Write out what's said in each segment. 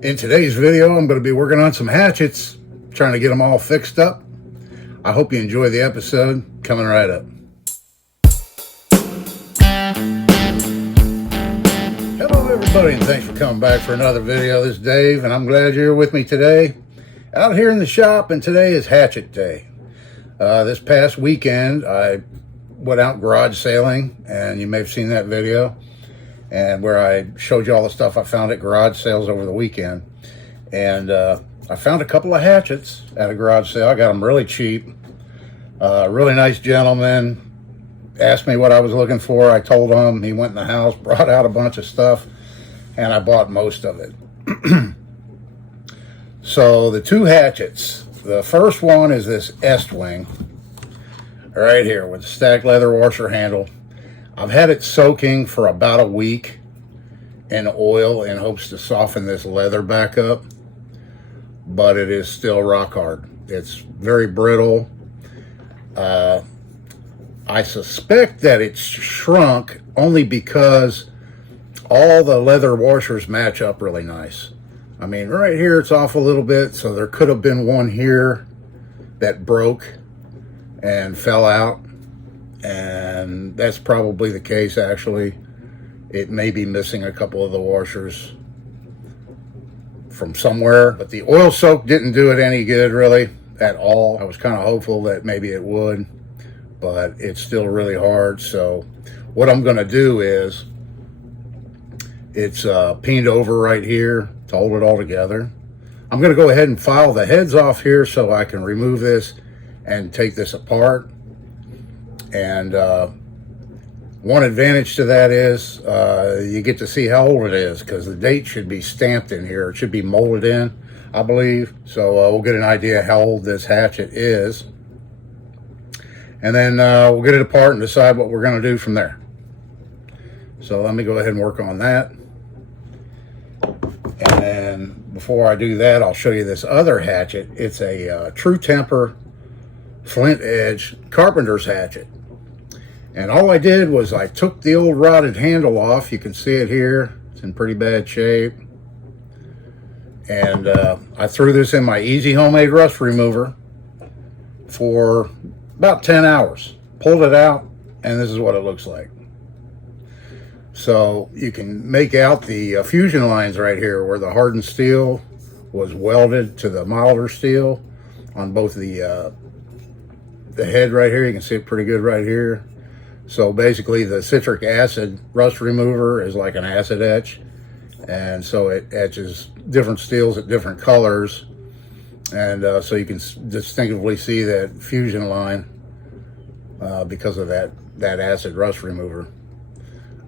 In today's video, I'm going to be working on some hatchets, trying to get them all fixed up. I hope you enjoy the episode. Coming right up. Hello everybody, and thanks for coming back for another video. This is Dave, and I'm glad you're with me today. Out here in the shop, and today is hatchet day. This past weekend, I went out garage sailing, and you may have seen that video, and where I showed you all the stuff I found at garage sales over the weekend. And I found a couple of hatchets at a garage sale. I got them really cheap. Really nice gentleman asked me what I was looking for. I told him. He went in the house, brought out a bunch of stuff, and I bought most of it. So the two hatchets, the first one is this Est-Wing right here with a stacked leather washer handle. I've had it soaking for about a week in oil in hopes to soften this leather back up, but it is still rock hard. It's very brittle. I suspect that it's shrunk only because all the leather washers match up really nice. I mean, right here it's off a little bit, so there could have been one here that broke and fell out. And that's probably the case, actually. It may be missing a couple of the washers from somewhere, but the oil soak didn't do it any good, really, at all. I was kind of hopeful that maybe it would, but it's still really hard. So what I'm going to do is, it's pinned over right here to hold it all together. I'm going to go ahead and file the heads off here so I can remove this and take this apart. And one advantage to that is you get to see how old it is, because the date should be stamped in here. It should be molded in, I believe. So we'll get an idea how old this hatchet is. And then we'll get it apart and decide what we're going to do from there. So let me go ahead and work on that. And then before I do that, I'll show you this other hatchet. It's a True Temper flint edge carpenter's hatchet. And all I did was I took the old rotted handle off. You can see it here. It's in pretty bad shape. And I threw this in my easy homemade rust remover for about 10 hours. Pulled it out, and this is what it looks like. So you can make out the fusion lines right here where the hardened steel was welded to the milder steel on both the head right here. You can see it pretty good right here. So basically the citric acid rust remover is like an acid etch, and so it etches different steels at different colors, and so you can distinctively see that fusion line because of that acid rust remover.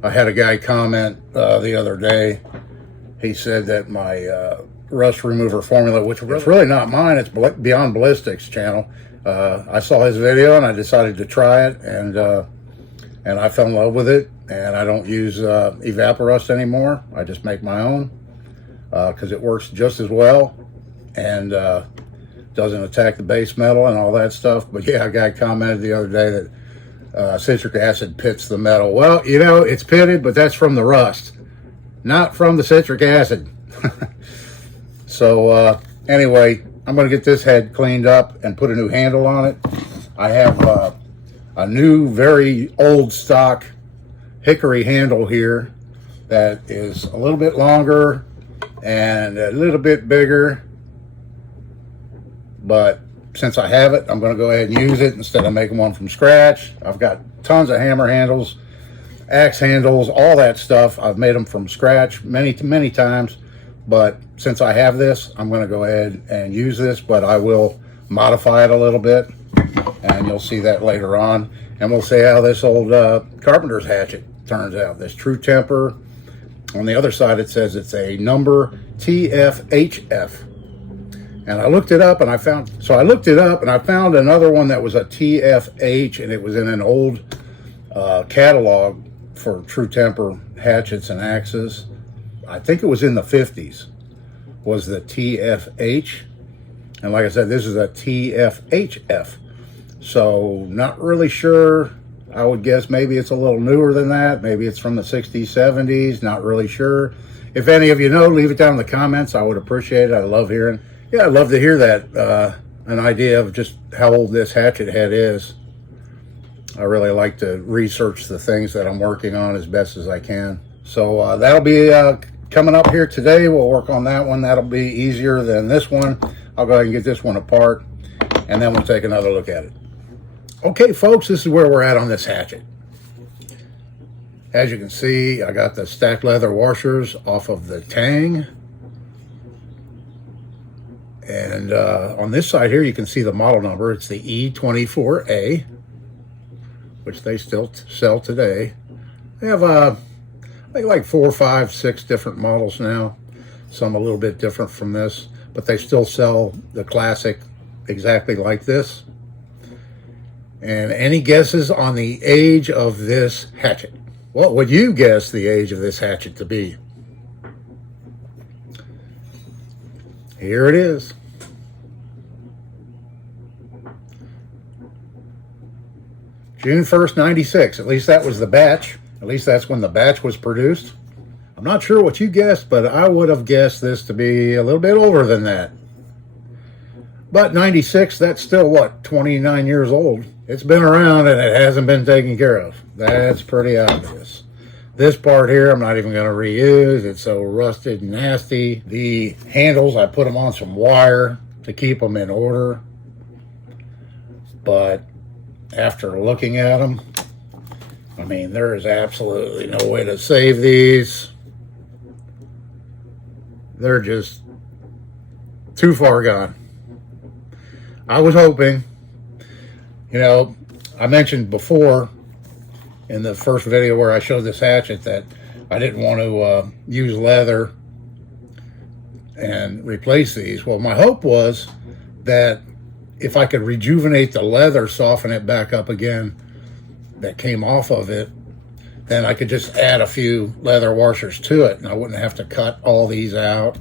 I had a guy comment the other day. He said that my rust remover formula, which was really not mine, it's Beyond Ballistics channel. I saw his video and I decided to try it, and I fell in love with it. And I don't use Evaporust anymore. I just make my own because it works just as well and doesn't attack the base metal and all that stuff. But yeah, a guy commented the other day that citric acid pits the metal. Well, you know, it's pitted, but that's from the rust, not from the citric acid. So anyway, I'm going to get this head cleaned up and put a new handle on it. I have a new, very old stock hickory handle here that is a little bit longer and a little bit bigger, but since I have it, I'm going to go ahead and use it instead of making one from scratch. I've got tons of hammer handles, axe handles, all that stuff. I've made them from scratch many times, but since I have this, I'm going to go ahead and use this, but I will modify it a little bit, and you'll see that later on. And we'll see how this old carpenter's hatchet turns out. This True Temper. On the other side, it says it's a number TFHF. And I looked it up, and I found another one that was a TFH, and it was in an old catalog for True Temper hatchets and axes. I think it was in the 50s, was the TFH. And like I said, this is a TFHF. So not really sure. I would guess maybe it's a little newer than that. Maybe it's from the 60s, 70s. Not really sure. If any of you know, leave it down in the comments. I would appreciate it. I love hearing. Yeah, I'd love to hear that, an idea of just how old this hatchet head is. I really like to research the things that I'm working on as best as I can. So that'll be coming up here today. We'll work on that one. That'll be easier than this one. I'll go ahead and get this one apart, and then we'll take another look at it. Okay, folks, this is where we're at on this hatchet. As you can see, I got the stacked leather washers off of the tang. And on this side here, you can see the model number. It's the E24A, which they still sell today. They have, I think, like 4, 5, 6 different models now. Some a little bit different from this, but they still sell the classic exactly like this. And any guesses on the age of this hatchet? What would you guess the age of this hatchet to be? Here it is. June 1st, 96. At least that was the batch. At least that's when the batch was produced. I'm not sure what you guessed, but I would have guessed this to be a little bit older than that. But 96, that's still, what, 29 years old. It's been around and it hasn't been taken care of. That's pretty obvious. This part here, I'm not even going to reuse. It's so rusted and nasty. The handles, I put them on some wire to keep them in order. But after looking at them, I mean, there is absolutely no way to save these. They're just too far gone. I was hoping, you know, I mentioned before in the first video where I showed this hatchet that I didn't want to use leather and replace these. Well, my hope was that if I could rejuvenate the leather, soften it back up again that came off of it, then I could just add a few leather washers to it and I wouldn't have to cut all these out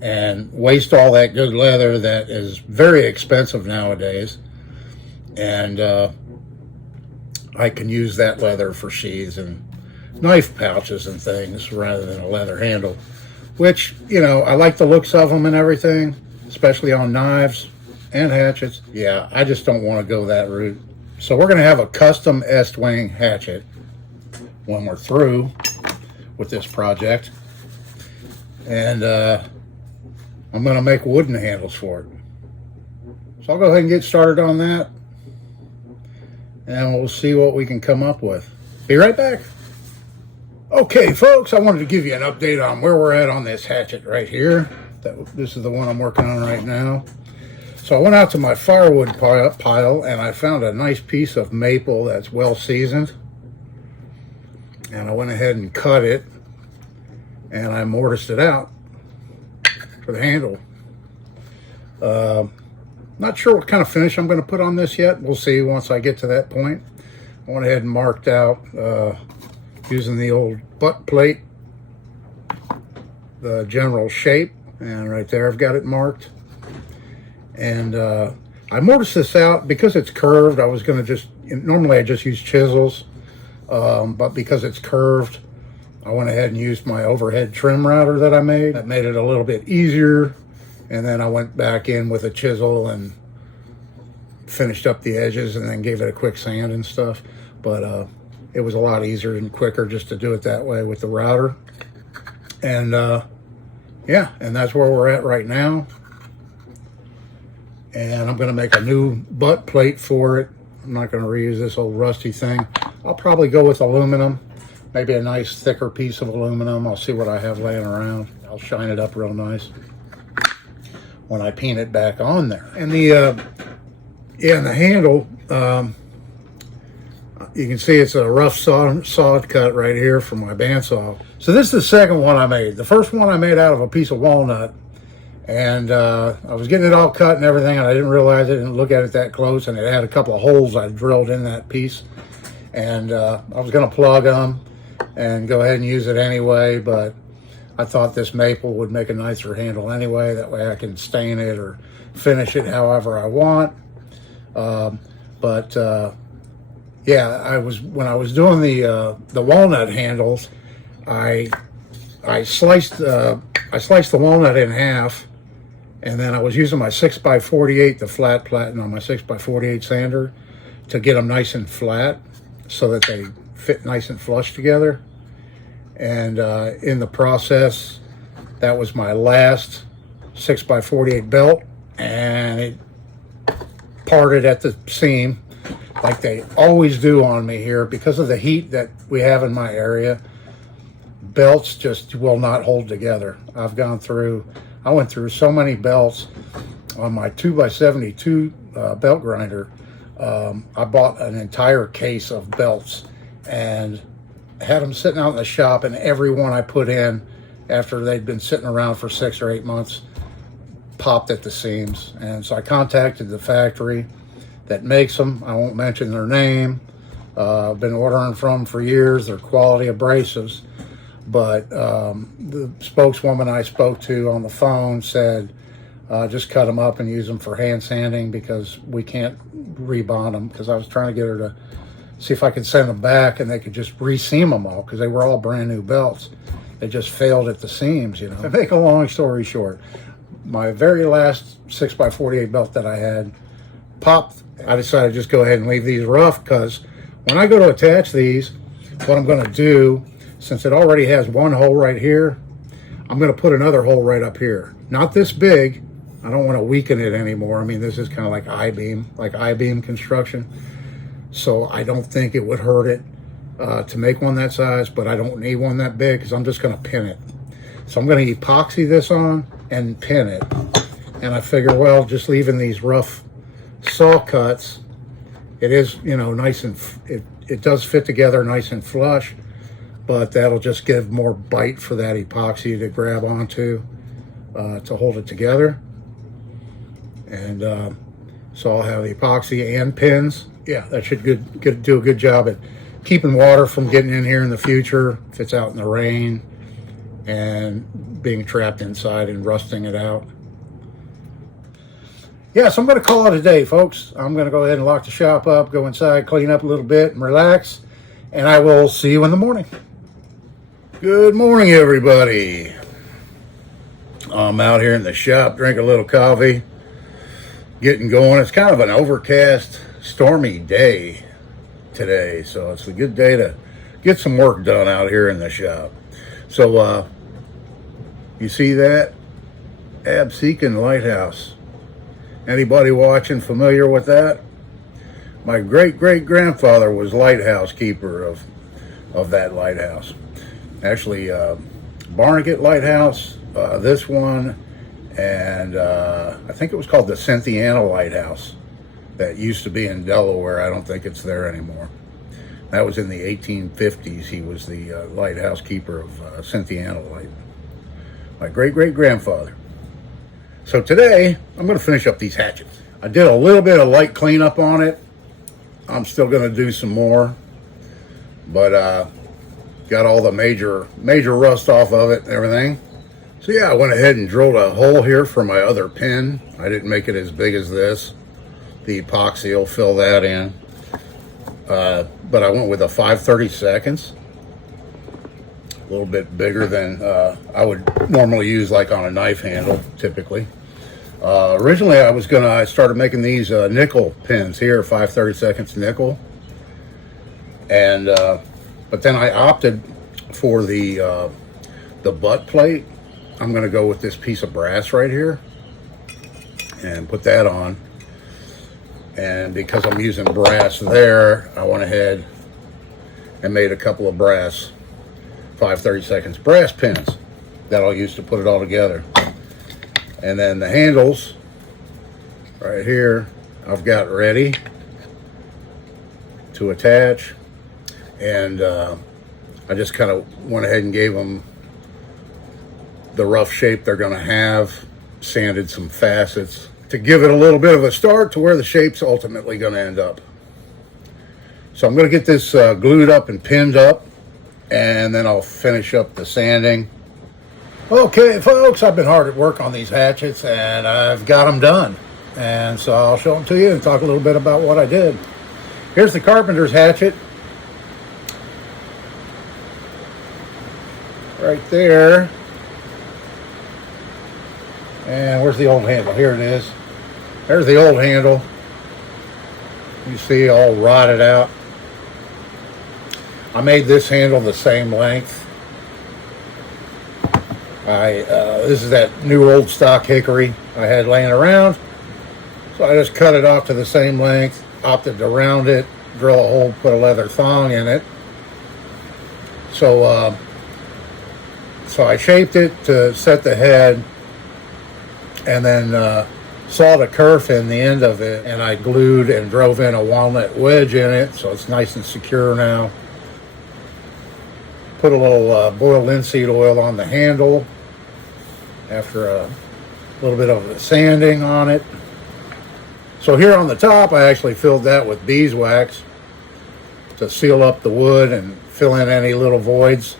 and waste all that good leather that is very expensive nowadays. And I can use that leather for sheaths and knife pouches and things rather than a leather handle, which, you know, I like the looks of them and everything, especially on knives and hatchets. Yeah, I just don't want to go that route. So we're going to have a custom S-wing hatchet when we're through with this project. And I'm going to make wooden handles for it. So I'll go ahead and get started on that. And we'll see what we can come up with. Be right back. Okay, folks, I wanted to give you an update on where we're at on this hatchet right here. This is the one I'm working on right now. So I went out to my firewood pile and I found a nice piece of maple that's well seasoned. And I went ahead and cut it and I mortised it out for the handle. Not sure what kind of finish I'm going to put on this yet. We'll see once I get to that point. I went ahead and marked out using the old butt plate the general shape, and right there I've got it marked. And I mortised this out because it's curved. I was going to just, normally I just use chisels, but because it's curved, I went ahead and used my overhead trim router that I made. That made it a little bit easier. And then I went back in with a chisel and finished up the edges and then gave it a quick sand and stuff. But it was a lot easier and quicker just to do it that way with the router. And yeah, and that's where we're at right now. And I'm going to make a new butt plate for it. I'm not going to reuse this old rusty thing. I'll probably go with aluminum, maybe a nice thicker piece of aluminum. I'll see what I have laying around. I'll shine it up real nice when I paint it back on there. And the and the handle, you can see it's a rough sawed cut right here from my bandsaw. So this is the second one I made. The first one I made out of a piece of walnut, and I was getting it all cut and everything, and I didn't realize it, didn't look at it that close, and it had a couple of holes I drilled in that piece, and I was going to plug them and go ahead and use it anyway, but I thought this maple would make a nicer handle anyway. That way I can stain it or finish it however I want. Yeah, when I was doing the walnut handles, I I sliced the walnut in half, and then I was using my 6x48, the flat platen on my 6x48 sander, to get them nice and flat so that they fit nice and flush together. And in the process, that was my last 6x48 belt, and it parted at the seam like they always do on me here. Because of the heat that we have in my area, belts just will not hold together. I went through so many belts on my 2x72 belt grinder. I bought an entire case of belts and had them sitting out in the shop, and every one I put in after they'd been sitting around for 6 or 8 months popped at the seams. And so I contacted the factory that makes them. I won't mention their name. I've been ordering from them for years. They're quality abrasives. But the spokeswoman I spoke to on the phone said, just cut them up and use them for hand sanding because we can't rebond them. Because I was trying to get her to see if I could send them back and they could just re-seam them all, because they were all brand new belts. They just failed at the seams, you know. To make a long story short, my very last 6x48 belt that I had popped. I decided to just go ahead and leave these rough, because when I go to attach these, what I'm going to do, since it already has one hole right here, I'm going to put another hole right up here. Not this big. I don't want to weaken it anymore. I mean, this is kind of like I-beam construction. So I don't think it would hurt it to make one that size, but I don't need one that big because I'm just going to pin it. So I'm going to epoxy this on and pin it. And I figure, well, just leaving these rough saw cuts, it is, you know, nice and, it does fit together nice and flush, but that'll just give more bite for that epoxy to grab onto to hold it together. And so I'll have the epoxy and pins. Yeah, that should do a good job at keeping water from getting in here in the future if it's out in the rain and being trapped inside and rusting it out. Yeah, so I'm going to call it a day, folks. I'm going to go ahead and lock the shop up, go inside, clean up a little bit, and relax. And I will see you in the morning. Good morning, everybody. I'm out here in the shop, drinking a little coffee, getting going. It's kind of an overcast, stormy day today, so it's a good day to get some work done out here in the shop. So, you see that? Absecon Lighthouse. Anybody watching familiar with that? My great-great-grandfather was lighthouse keeper of that lighthouse. Actually, Barnegat Lighthouse, this one, and I think it was called the Cynthiana Lighthouse that used to be in Delaware. I don't think it's there anymore. That was in the 1850s. He was the lighthouse keeper of Cynthiana Light. My great-great-grandfather. So today, I'm going to finish up these hatchets. I did a little bit of light cleanup on it. I'm still going to do some more. But got all the major rust off of it and everything. So yeah, I went ahead and drilled a hole here for my other pin. I didn't make it as big as this. The epoxy will fill that in. But I went with a 5/32, a little bit bigger than I would normally use, like on a knife handle, typically. Originally, I started making these nickel pins here, 5/32 nickel, and but then I opted for the butt plate. I'm going to go with this piece of brass right here and put that on. And because I'm using brass there, I went ahead and made a couple of brass 5/32 brass pins that I'll use to put it all together. And then the handles right here, I've got ready to attach. And I just kind of went ahead and gave them the rough shape they're going to have, sanded some facets to give it a little bit of a start to where the shape's ultimately going to end up. So I'm going to get this glued up and pinned up, and then I'll finish up the sanding. Okay, folks, I've been hard at work on these hatchets, and I've got them done. And so I'll show them to you and talk a little bit about what I did. Here's the carpenter's hatchet. right there. And where's the old handle? Here it is. There's the old handle. You see, all rotted out. I made this handle the same length. This is that new old stock hickory I had laying around. So I just cut it off to the same length, opted to round it, drill a hole, put a leather thong in it. So I shaped it to set the head, and then sawed a kerf in the end of it, and I glued and drove in a walnut wedge in it, so it's nice and secure now. Put a little boiled linseed oil on the handle after a little bit of sanding on it. So here on the top, I actually filled that with beeswax to seal up the wood and fill in any little voids.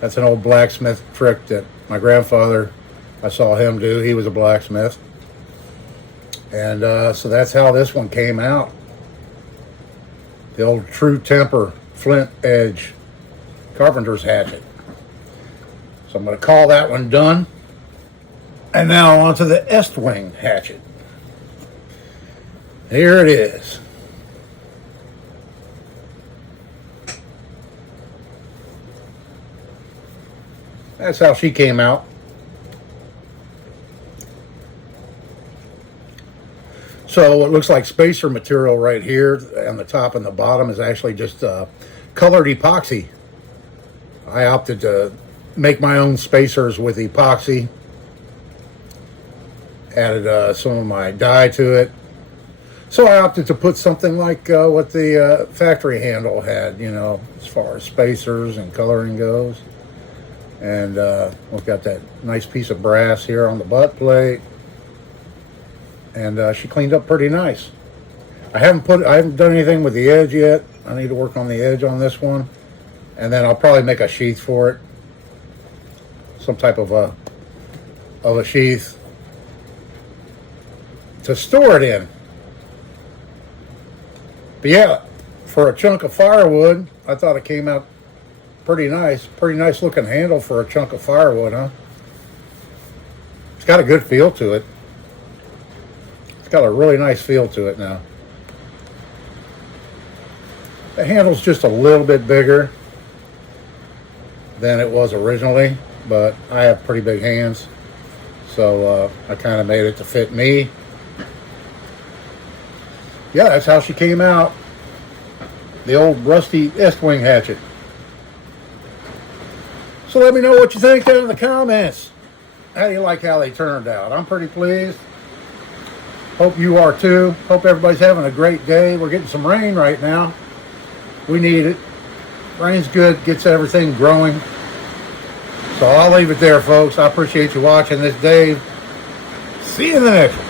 That's an old blacksmith trick that my grandfather, I saw him do. He was a blacksmith. And so that's how this one came out. The old true temper flint edge carpenter's hatchet. So I'm going to call that one done. And now on to the Est Wing hatchet. Here it is. That's how she came out. So it looks like spacer material right here on the top and the bottom is actually just colored epoxy. I opted to make my own spacers with epoxy. Added some of my dye to it. So I opted to put something like what the factory handle had, you know, as far as spacers and coloring goes. And we've got that nice piece of brass here on the butt plate. And she cleaned up pretty nice. I haven't done anything with the edge yet. I need to work on the edge on this one. And then I'll probably make a sheath for it. Some type of a sheath to store it in. But yeah, for a chunk of firewood, I thought it came out pretty nice. Pretty nice looking handle for a chunk of firewood, huh? It's got a good feel to it. It's got a really nice feel to it now. The handle's just a little bit bigger than it was originally, but I have pretty big hands, so I kind of made it to fit me. Yeah, that's how she came out. The old rusty Est Wing hatchet. So let me know what you think down in the comments. How do you like how they turned out? I'm pretty pleased. Hope you are too. Hope everybody's having a great day. We're getting some rain right now. We need it. Rain's good, gets everything growing. So I'll leave it there, folks. I appreciate you watching this, Dave. See you in the next one.